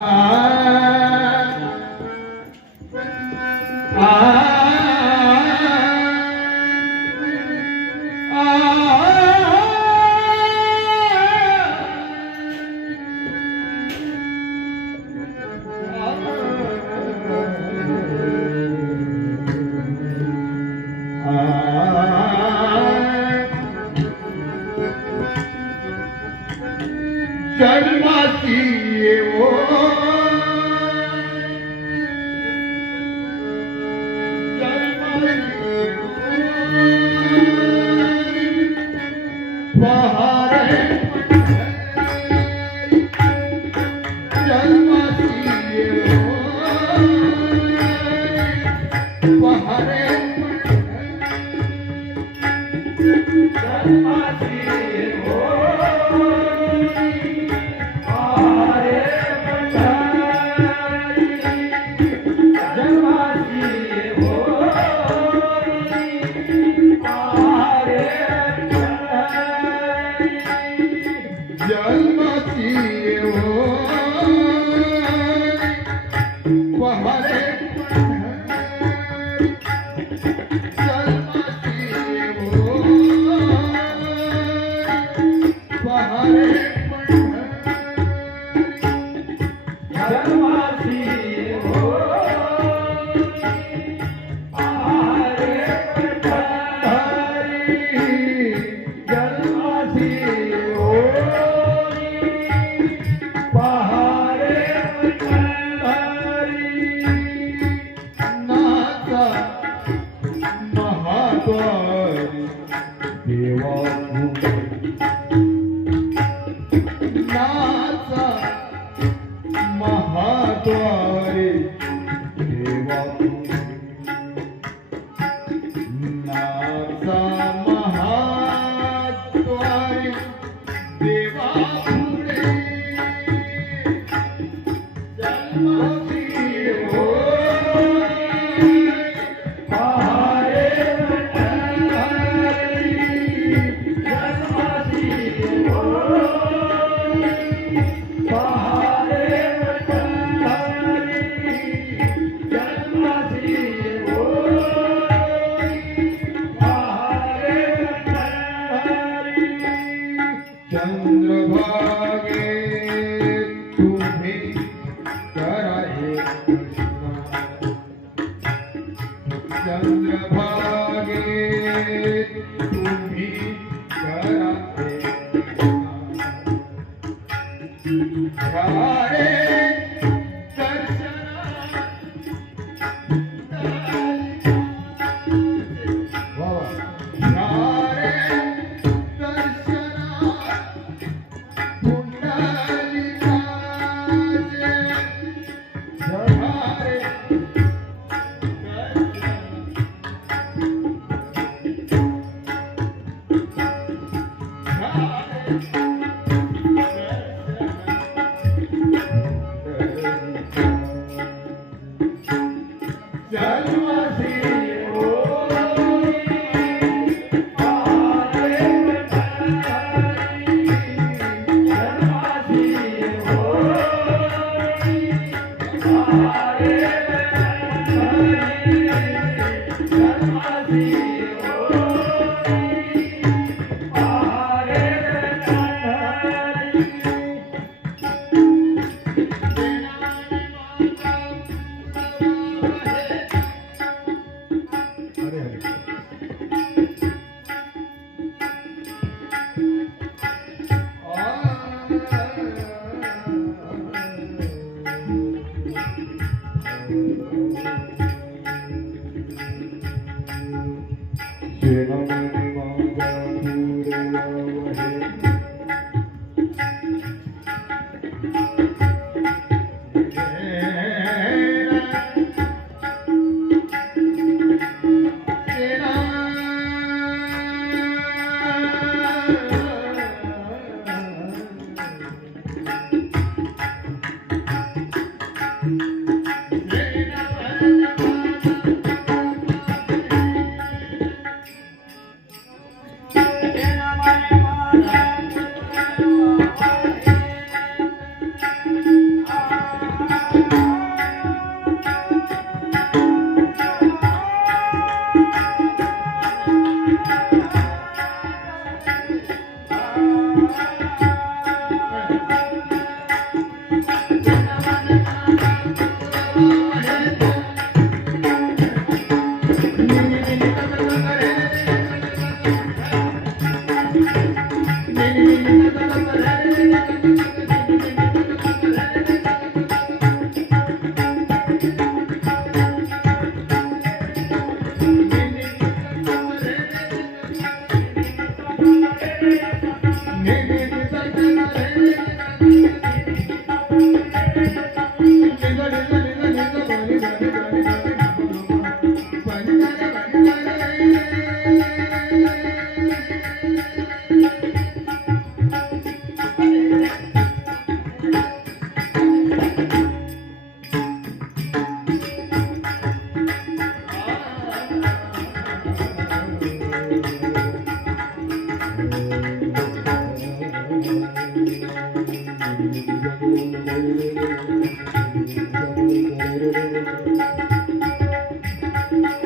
Uh... Hallelujah. Now, 等。주의